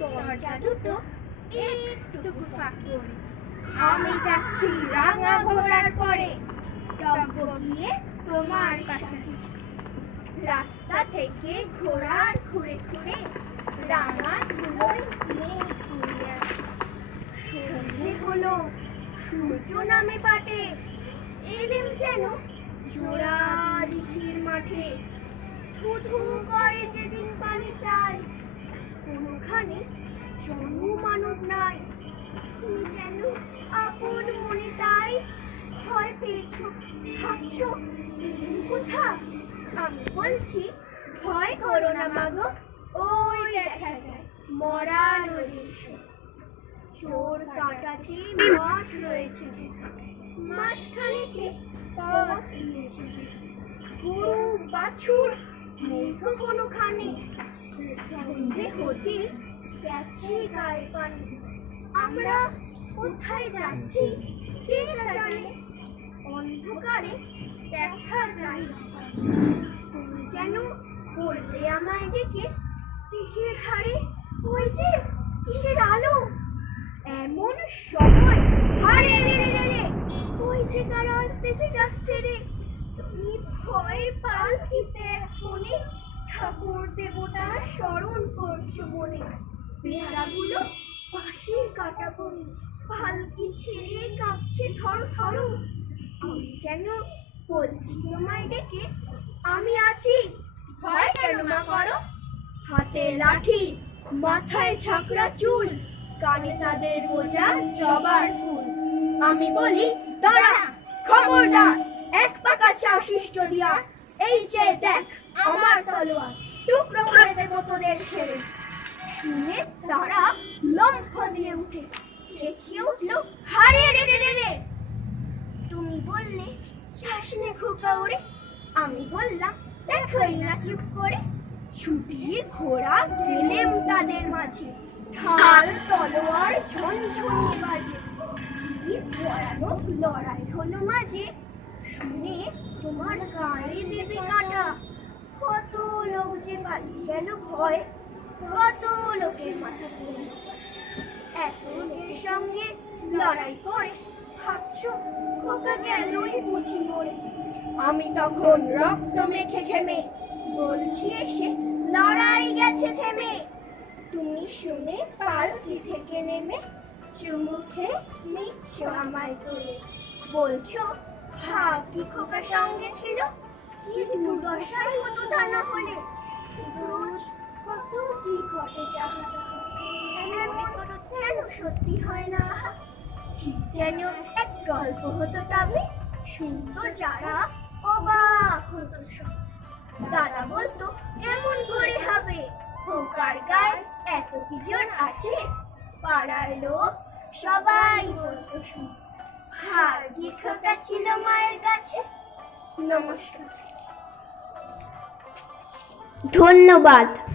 দরজা দুটো একটুকু ফাঁক আমি যাচ্ছি রাঙা ঘোড়ার পরে। গিয়ে তোমার পাশাপাশি রাস্তা থেকে ঘোড়ার ঘুরে ঘুরে রাঙা ধুলোয় মেঘ ঘুরে সন্ধে হলো, সূর্য নামে পাটে। এলেম যেন জোড়া কোথা আমি বলছি, ভয় করো না মাগো ওই দেখা যায় মরা রয়েছে চোর কাটাতে মাঠ রয়েছে মাঝখানেতে পথ দিয়েছে গরু, বাছুর তো কোনোখানে, সন্ধে হতে গেছে গায়ে পানি আমরা কোথায় যাচ্ছি, কে জানে? অন্ধকারে দেখা যায় যেন বললে আমায় ডেকে দিঘির ধারে, ওই যে কিসের আলো? এমন সময় হারে রে রে রে ওই যে কারা আসতেছে ডাকছে রে? তুমি ভয় পালকিতে এখনই ঠাকুর দেবতা স্মরণ করছ মনে। পেয়ারাগুলো পাশের কাটা পড়ে পালকি ছেড়ে কাঁপছে থর থর আমি যেন বলছি, তোমায় ডেকে আমি আছি। ভয় কেন মা করো? হাতে লাঠি, মাথায় ঝাঁকড়া চুল, কানে তাদের বোঝা জবার ফুল। আমি বলি, দাঁড়া, খবরদার, এক পা কাছে আসিস যদি এই যে দেখ, আমার তলোয়ার, টুকরো করে দেবো তোদের ছেড়ে। শুনে তারা লম্ফ দিয়ে উঠে চেঁচিয়ে উঠল হারে রে রে রে রে তুমি বললে চাষনে খোকা ওরে আমি বললাম দেখোই না চুপ করে। ছুটিয়ে ঘোড়া গেলেম তাদের মাঝে। ঢাল, তলোয়ার, ঝনঝনি বাজে। ভয়ানক লড়াই হলো মাঝে। শুনে তোমার গায়ে দেবে কাটা। কত লোক যে পালিয়ে গেল ভয়। কত লোকের মাথা পড়ল এত লোকের সঙ্গে লড়াই করে ভাবছ? খোকা গেলই বুঝি মরে। আমি তখন রক্ত মেখে ঘেমে বলছি এসে লড়াই গেছে থেমে। তুমি শুনে পালকি থেকে নেমে চুমুখে নিচ্ছ আমায় করে বলছো, হা, কি খোকা সঙ্গে ছিল? কি দুর্দশাই হতো তা না হলে? রোজ কত কি ঘটে যাহা কেন সত্যি হয় না আহা? কি যেন এক গল্প হতো তবে শুনতো যারা অবাক হতো সব। দাদা বলতো, কেমন করে হবে? খোকার গায়ে এত কি জন আছে? পাড়ার লোক সবাই বলতো শুন। ভাগ্যি খোকা ছিল মায়ের কাছে। নমস্কার। ধন্যবাদ।